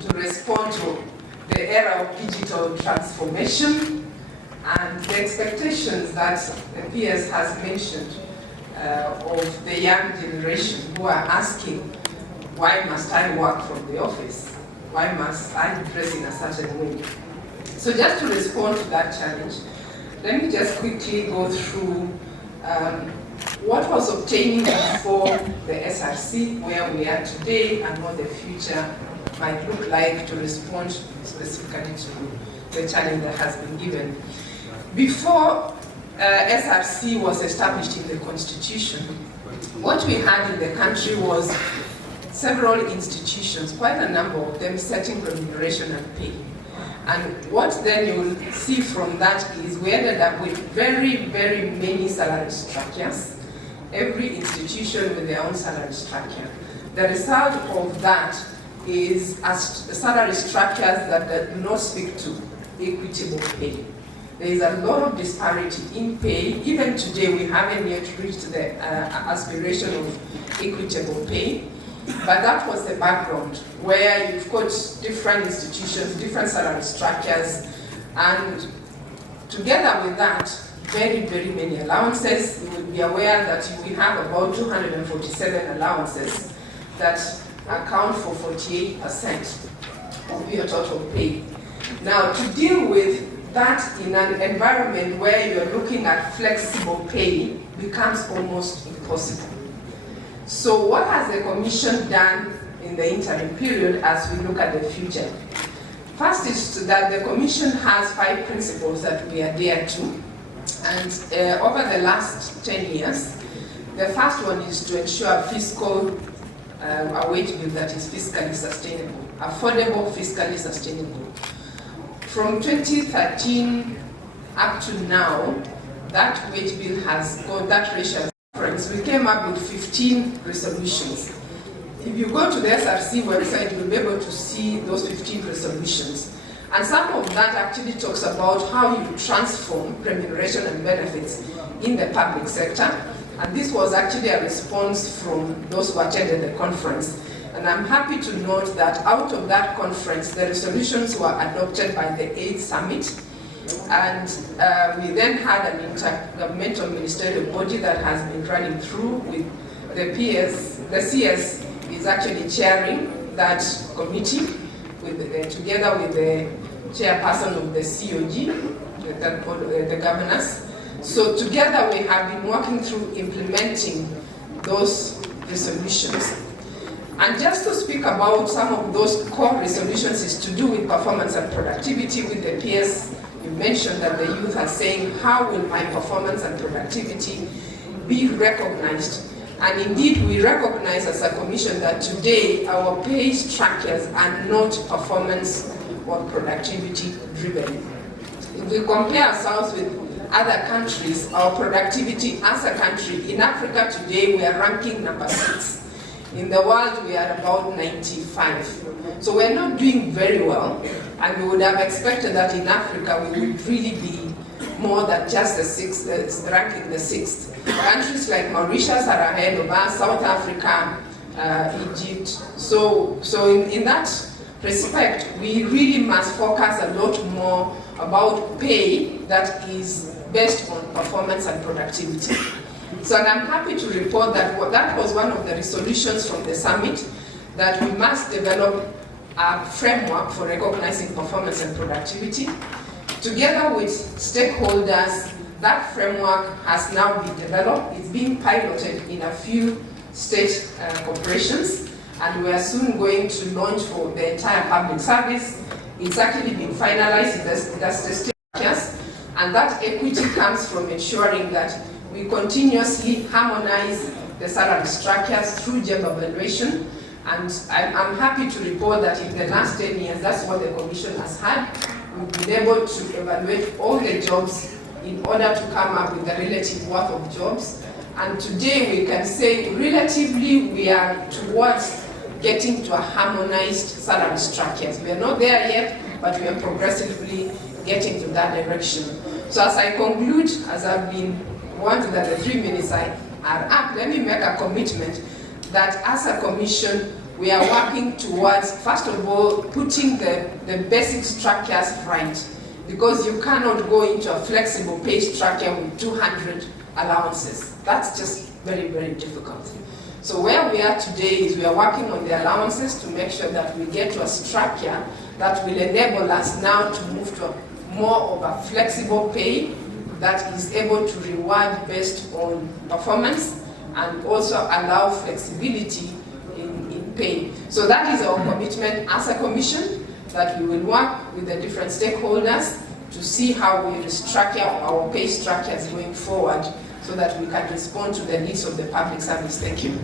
to respond to the era of digital transformation and the expectations that the PS has mentioned of the young generation who are asking, why must I work from the office? Why must I dress in a certain way? So just to respond to that challenge, let me just quickly go through what was obtaining before the SRC, where we are today, and what the future might look like to respond specifically to the challenge that has been given. Before SRC was established in the Constitution, what we had in the country was several institutions, quite a number of them, setting remuneration and pay. And what then you will see from that is we ended up with very, very many salary structures, every institution with their own salary structure. The result of that is salary structures that do not speak to equitable pay. There is a lot of disparity in pay. Even today, we haven't yet reached the aspiration of equitable pay. But that was the background, where you've got different institutions, different salary structures, and together with that, very, very many allowances. You will be aware that we have about 247 allowances that account for 48% of your total pay. Now, to deal with that in an environment where you're looking at flexible pay becomes almost impossible. So what has the Commission done in the interim period as we look at the future? First is that the Commission has 5 principles that we adhere to. And over the last 10 years, the first one is to ensure fiscal, a wage bill that is fiscally sustainable, affordable, fiscally sustainable. From 2013 up to now, that wage bill has gone, that ratio. We came up with 15 resolutions. If you go to the SRC website, you'll be able to see those 15 resolutions. And some of that actually talks about how you transform remuneration and benefits in the public sector. And this was actually a response from those who attended the conference. And I'm happy to note that out of that conference, the resolutions were adopted by the 8th Summit. And we then had an intergovernmental ministerial body that has been running through with the PS. The CS is actually chairing that committee together with the chairperson of the COG, the governors. So together we have been working through implementing those resolutions. And just to speak about some of those core resolutions is to do with performance and productivity with the PS. You mentioned that the youth are saying, how will my performance and productivity be recognized? And indeed, we recognize as a commission that today our pay structures are not performance or productivity driven. If we compare ourselves with other countries, our productivity as a country, in Africa today we are ranking number 6. In the world we are about 95. So we're not doing very well, and we would have expected that in Africa we would really be more than just the 6th, ranking the 6th. Countries like Mauritius are ahead of us, South Africa, Egypt. So in that respect, we really must focus a lot more about pay that is based on performance and productivity. So and I'm happy to report that that was one of the resolutions from the summit, that we must develop a framework for recognizing performance and productivity. Together with stakeholders, that framework has now been developed. It's being piloted in a few state corporations, and we are soon going to launch for the entire public service. It's actually been finalized, that's the state, and that equity comes from ensuring that we continuously harmonize the salary structures through job evaluation. And I'm happy to report that in the last 10 years, that's what the Commission has had. We've been able to evaluate all the jobs in order to come up with the relative worth of jobs. And today we can say relatively we are towards getting to a harmonized salary structures. We are not there yet, but we are progressively getting to that direction. So as I conclude, as I've been warned that the 3 minutes are up, let me make a commitment that as a Commission, we are working towards, first of all, putting the basic structures right, because you cannot go into a flexible pay structure with 200 allowances. That's just very, very difficult. So where we are today is we are working on the allowances to make sure that we get to a structure that will enable us now to move to more of a flexible pay that is able to reward based on performance and also allow flexibility in pay. So that is our commitment as a commission, that we will work with the different stakeholders to see how we restructure our pay structures going forward so that we can respond to the needs of the public service. Thank you.